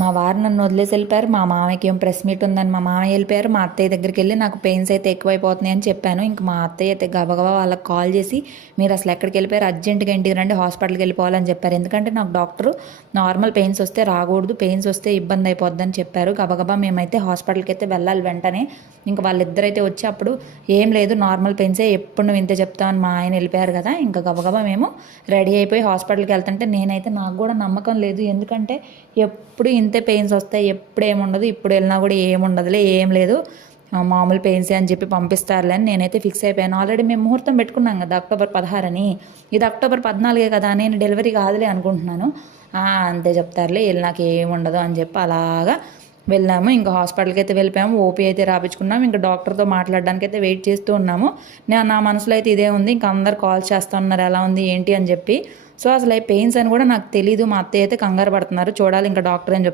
మా వారు నన్ను వదిలేసి వెళ్ళిపోయారు. మా మామయ్యకి ఏం ప్రెస్ మీట్ ఉందని మా మామయ్య వెళ్ళిపోయారు. మా అత్తయ్య దగ్గరికి వెళ్ళి నాకు పెయిన్స్ అయితే ఎక్కువైపోతున్నాయి అని చెప్పాను. ఇంక మా అత్తయ్య అయితే గబగబా వాళ్ళకి కాల్ చేసి మీరు అసలు ఎక్కడికి వెళ్ళిపోయారు? అర్జెంటుగా ఇంటికి రండి హాస్పిటల్కి వెళ్ళిపోవాలని చెప్పారు. ఎందుకంటే నాకు డాక్టర్ నార్మల్ పెయిన్స్ వస్తే రాకూడదు పెయిన్స్ వస్తే ఇబ్బంది అయిపోద్దని చెప్పారు. గబగబా మేమైతే హాస్పిటల్కి అయితే వెళ్ళాలి వెంటనే. ఇంకా వాళ్ళిద్దరైతే వచ్చి అప్పుడు ఏం లేదు నార్మల్ పెయిన్సే ఎప్పుడు నువ్వు ఇంత చెప్తావని మా ఆయన వెళ్ళిపోయారు కదా ఇంకా గబగబా మేము రెడీ అయిపోయి హాస్పిటల్కి వెళ్తుంటే నేనైతే నాకు కూడా నమ్మకం లేదు. ఎందుకంటే ఎప్పుడు ఇంతే పెయిన్స్ వస్తాయి ఎప్పుడు ఏముండదు ఇప్పుడు వెళ్ళినా కూడా ఏముండదులే ఏం లేదు. మామూలు పెయిన్స్ అని చెప్పి పంపిస్తారులే అని నేనైతే ఫిక్స్ అయిపోయాను. ఆల్రెడీ మేము ముహూర్తం పెట్టుకున్నాం కదా అక్టోబర్ పదహారని. ఇది అక్టోబర్ పద్నాలుగే కదా నేను డెలివరీ కాదులే అనుకుంటున్నాను. అంతే చెప్తారులే వెళ్ళి నాకు ఏముండదు అని చెప్పి అలాగా వెళ్ళాము. ఇంకా హాస్పిటల్కి అయితే వెళ్ళిపోయాము ఓపీ అయితే రాపించుకున్నాము ఇంకా డాక్టర్తో మాట్లాడడానికి అయితే వెయిట్ చేస్తూ ఉన్నాము. నేను నా మనసులో అయితే ఇదే ఉంది ఇంకా అందరు కాల్ చేస్తూ ఉన్నారు ఎలా ఉంది ఏంటి అని చెప్పి. సో అసలు పెయిన్స్ అని కూడా నాకు తెలీదు మా అత్తయ్య అయితే కంగారు పడుతున్నారు చూడాలి ఇంకా డాక్టర్ అని చెప్